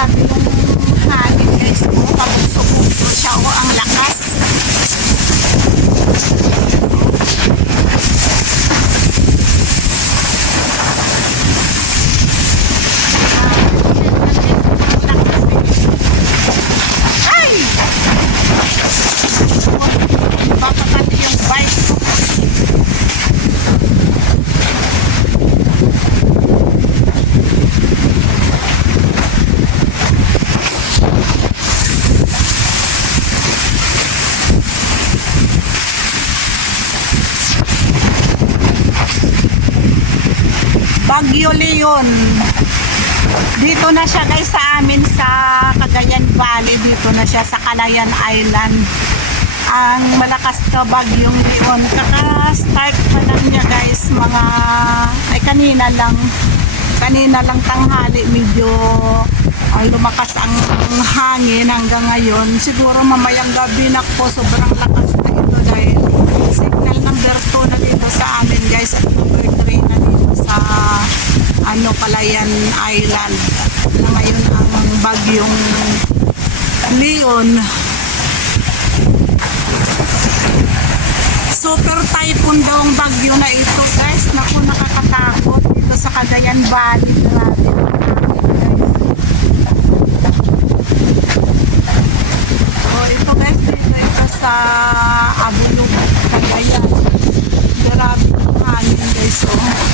Grabe yung hangin guys. Oh, pabugso-bugso siya. Oh, ang lakas. Ay! Baka pati yung bike ko. Bagyo Leon. Dito na siya guys sa amin sa Cagayan Valley. Dito na siya sa Calayan Island. Ang malakas na bagyong Leon. Kaka-start pa lang niya guys. Mga, ay kanina lang. Kanina lang tanghali. Medyo ay, lumakas ang hangin hanggang ngayon. Siguro mamayang gabi na po sobrang lakas na ito dahil signal number 2 na dito sa amin guys at number 3 na dito sa ano Palayan Island? Na ngayon ang bagyong Leon. Super typhoon daw ang bagyo na ito guys. Naku nakakatakot. Dito sa Cagayan Valley grabe. Oh, ito guys, dito ito sa Abulong, Cagayan. Grabe yung hangin guys, oh.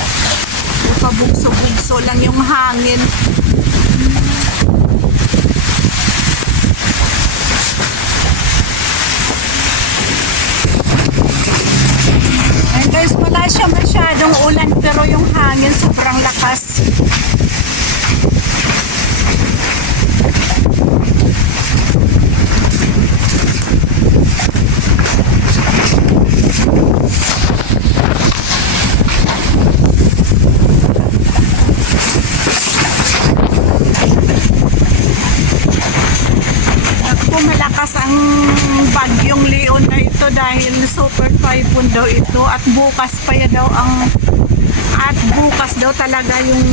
Pabugso-bugso lang yung hangin. Ayan guys, wala siya masyadong ulan pero yung hangin sobrang lakas. Malakas ang bagyong Leon na ito dahil super typhoon daw ito at bukas pa ya daw ang at bukas daw talaga yung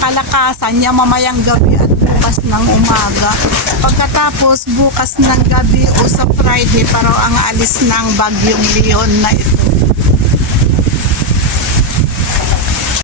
kalakasan niya mamayang gabi at bukas ng umaga. Pagkatapos bukas ng gabi o sa Friday para ang alis ng bagyong Leon na ito.